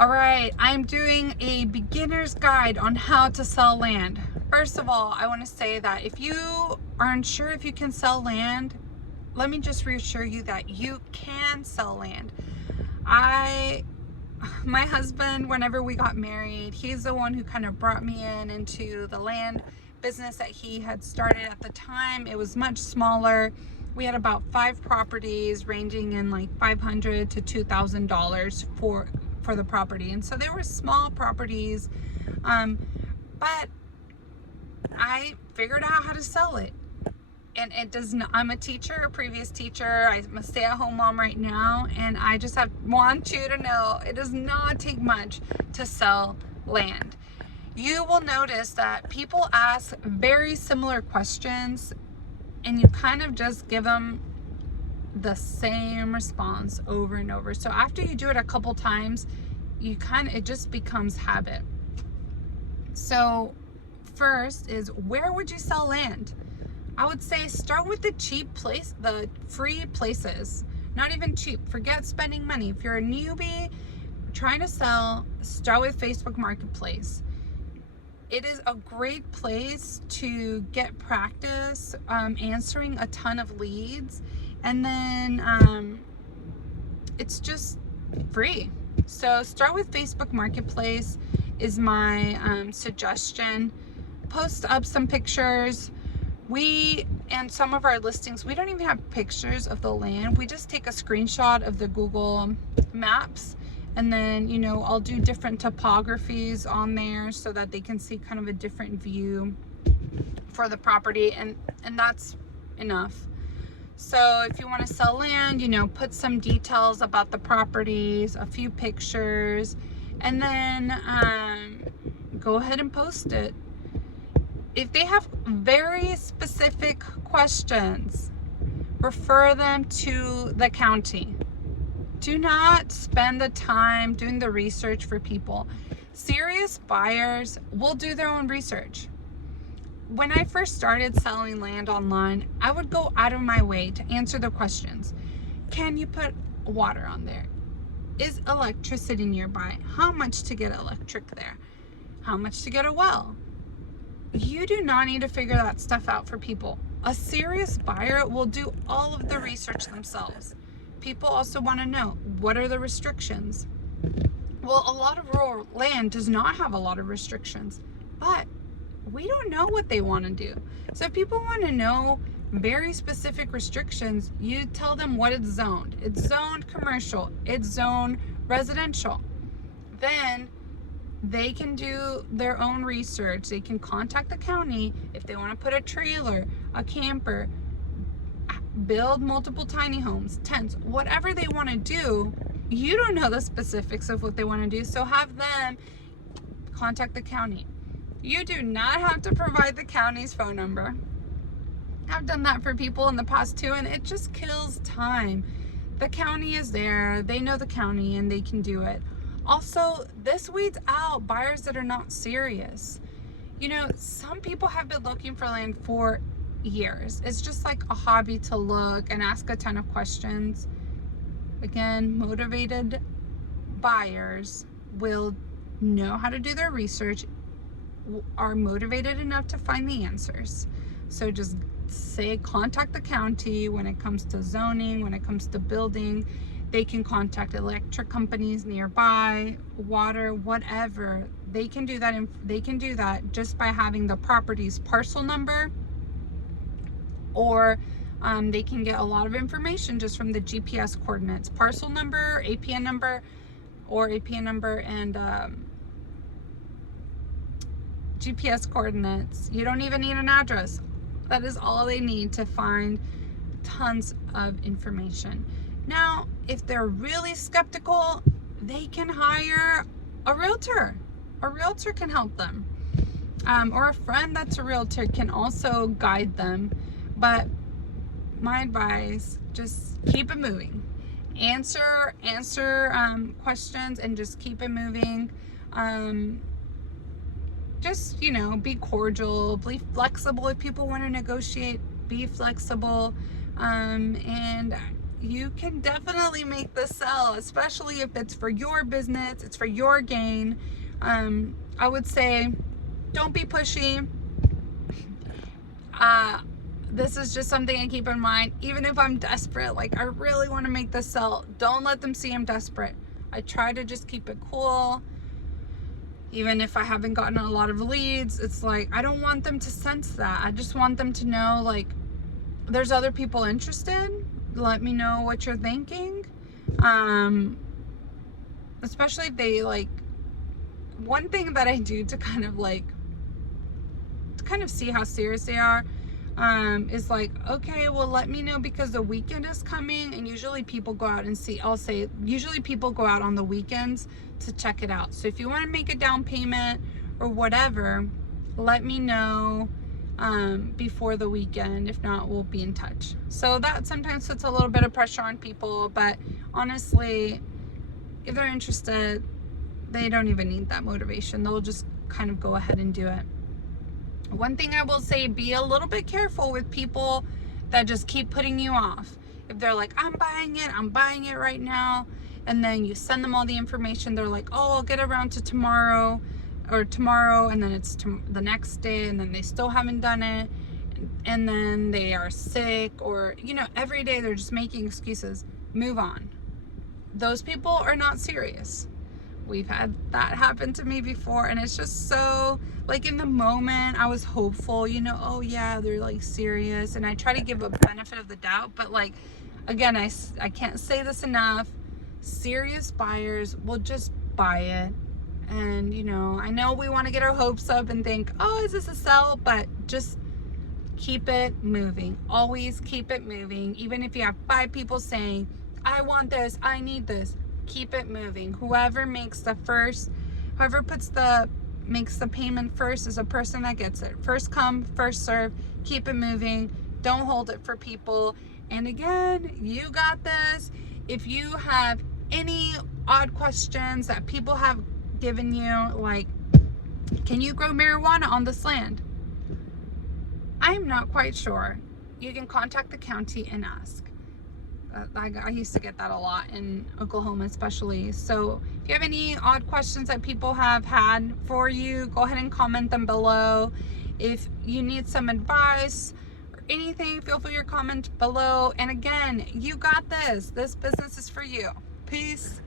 All right, I'm doing a beginner's guide on how to sell land. First of all, I want to say that if you are unsure if you can sell land, let me just reassure you that you can sell land. My husband, whenever we got married, he's the one who kind of brought me into the land business that he had started at the time. It was much smaller. We had about 5 properties ranging in like $500 to $2,000 for the property, and so they were small properties, but I figured out how to sell it. And it does not, I'm a teacher, a previous teacher. I'm a stay-at-home mom right now, and I just want you to know it does not take much to sell land. You will notice that people ask very similar questions, and you kind of just give them the same response over and over. So after you do it a couple times, it just becomes habit. So first is, where would you sell land? I would say start with the the free places. Not even cheap. Forget spending money. If you're a newbie trying to sell, start with Facebook Marketplace. It is a great place to get practice answering a ton of leads, and then it's just free. So start with Facebook Marketplace is my suggestion. Post up some pictures. And some of our listings, we don't even have pictures of the land. We just take a screenshot of the Google Maps, and then, I'll do different topographies on there so that they can see kind of a different view for the property, and that's enough. So if you want to sell land, put some details about the properties, a few pictures, and then go ahead and post it. If they have very specific questions, refer them to the county. Do not spend the time doing the research for people. Serious buyers will do their own research. When I first started selling land online, I would go out of my way to answer the questions. Can you put water on there? Is electricity nearby? How much to get electric there? How much to get a well? You do not need to figure that stuff out for people. A serious buyer will do all of the research themselves. People also want to know, what are the restrictions? Well, a lot of rural land does not have a lot of restrictions, but we don't know what they want to do. So if people want to know very specific restrictions, you tell them what it's zoned. It's zoned commercial, it's zoned residential. Then they can do their own research. They can contact the county if they want to put a trailer, a camper, build multiple tiny homes, tents, whatever they want to do. You don't know the specifics of what they want to do, so have them contact the county. You do not have to provide the county's phone number. I've done that for people in the past too, and it just kills time. The county is there, they know the county, and they can do it. Also, this weeds out buyers that are not serious. Some people have been looking for land for years. It's just like a hobby to look and ask a ton of questions. Again, motivated buyers will know how to do their research, are motivated enough to find the answers. So just contact the county when it comes to zoning, when it comes to building. They can contact electric companies nearby, water, whatever. They can do that just by having the property's parcel number, or they can get a lot of information just from the GPS coordinates, parcel number, APN number, and GPS coordinates. You don't even need an address. That is all they need to find tons of information. Now, if they're really skeptical, they can hire a realtor. A realtor can help them. Or a friend that's a realtor can also guide them. But my advice, just keep it moving. Answer questions and just keep it moving. Just, be cordial, be flexible. If people want to negotiate, be flexible. And you can definitely make this sell, especially if it's for your business, it's for your gain. I would say don't be pushy. This is just something I keep in mind. Even if I'm desperate, like I really want to make this sell, don't let them see I'm desperate. I try to just keep it cool. Even if I haven't gotten a lot of leads, it's like I don't want them to sense that. I just want them to know, like, there's other people interested. Let me know what you're thinking. Especially if they, like, one thing that I do to kind of see how serious they are, is like, okay, well, let me know because the weekend is coming, and usually people go out and see. I'll say usually people go out on the weekends to check it out. So if you want to make a down payment or whatever, let me know before the weekend. If not, we'll be in touch. So that sometimes puts a little bit of pressure on people, but honestly, if they're interested, they don't even need that motivation. They'll just kind of go ahead and do it. One thing I will say, be a little bit careful with people that just keep putting you off. If they're like, I'm buying it right now, and then you send them all the information, they're like, oh, I'll get around to tomorrow, and then it's the next day, and then they still haven't done it, and then they are sick, or, you know, every day they're just making excuses. Move on. Those people are not serious. We've had that happen to me before, and it's just so, like, in the moment I was hopeful, you know, oh yeah, they're like serious, and I try to give a benefit of the doubt, but like, again, I can't say this enough. Serious buyers will just buy it. And, you know, I know we want to get our hopes up and think, oh, is this a sell? But just keep it moving. Always keep it moving. Even if you have 5 people saying, I want this, I need this, keep it moving. Whoever makes the payment first is a person that gets it. First come, first serve. Keep it moving. Don't hold it for people. And again, you got this. If you have any odd questions that people have given you, like, can you grow marijuana on this land? I'm not quite sure. You can contact the county and ask. I used to get that a lot in Oklahoma especially. So if you have any odd questions that people have had for you, go ahead and comment them below. If you need some advice or anything, feel free to comment below. And again, you got this. This business is for you. Peace.